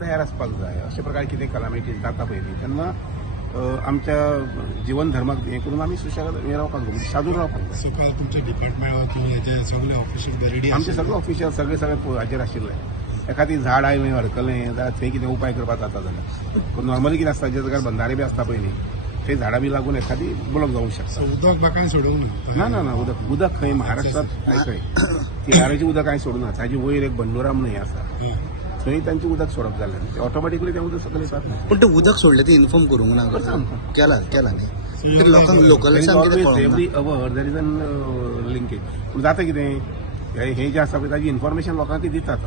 तयार आसपाक जाय. अशा प्रकारे कितें कलामिटीज जाता पळय न्ही तेन्ना आमच्या जीवन धर्माक हें करून आमी सुशेगाद हें रावपाक जाय, सादूर रावपाक जाय. सो काल तुमच्या डिपार्टमेंट किंवा हेजे सगळे ऑफिशियल रेडी आमचे सगळे ऑफिशियल सगळे हाजेर आशिल्ले. एखादी झाड हांवें अडकलें जाल्यार थंय कितें उपाय करपाक जाता जाल्यार नॉर्मली कितें आसता जे जाग्यार बंधारे बी आसता पळय न्ही थंय झाडां बी लागून एखादी ब्लॉक जावंक शकता. उदक बाकान सोडूंक ना ना ना उदक खंय महाराष्ट्रात खंय तियाराचें उदक हांवें सोडूं ना. ताजे वयर एक बंडोरा म्हणून हें आसा थंय तांचें उदक सोडप जाल्लें ते ऑटोमॅटिकली तें उदक सकयल येतात. पण ते उदक सोडले ते इन्फॉर्म करूंक ना केला न्ही ते लोकांक लोकलांक every hour there is an linkage. पूण जाता कितें हे जे आसा पळय ताजी इन्फॉर्मेशन लोकांक दितात.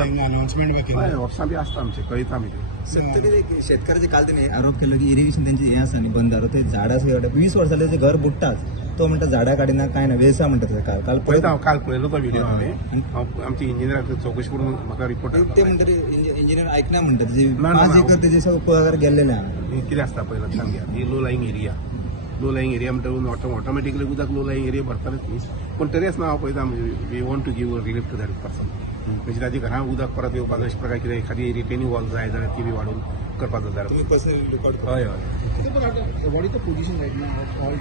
अनाउन्समेंट हय ऑफिसां बी आसता आमचे कळयता आमी ते. शेतकऱ्याचे काल त्यांनी आरोप केला की इरिगेशन त्यांचे हे आसा न्ही बंधारो ते झाडां 20 वर्सां जे घर बुडटात तो म्हणटा झाडां काडिना काय ना वेसा म्हणटा काल पळयता काल पळयलो तो व्हिडिओ हांवें आमच्या इंजिनियराक चौकशी करून म्हाका रिपोर्ट ते म्हणटा इंजिनियर ऐकना म्हणतात जे ना, ना, 5 ना. एकर तेजे सगळं पगार गेल्लेले आहा. कितें आसता पळय लक्षांत घ्या ही लो लायंग एरिया म्हणटा ऑटोमॅटिकली उदक लो लायंग एरिया भरतालेच न्ही. पूण तरी आसतना हांव पळयता we want to give relief to that person. म्हणजे ताच्या घरांत उदक परत येवपाक अशा प्रकारे कितें एखादी रिटेनिंग वॉल जाय जाल्यार ती बी वाडोवन करपाक जाता. तुम्ही पर्सनली रेकॉर्ड हय हय what is the position right now all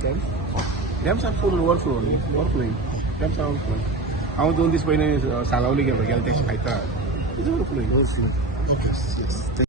dams are full overflowing dams are overflowing. हांव 2 दीस पयलीं सालावली गेलो त्या खायता ओवरफ्लोईंग. ओके.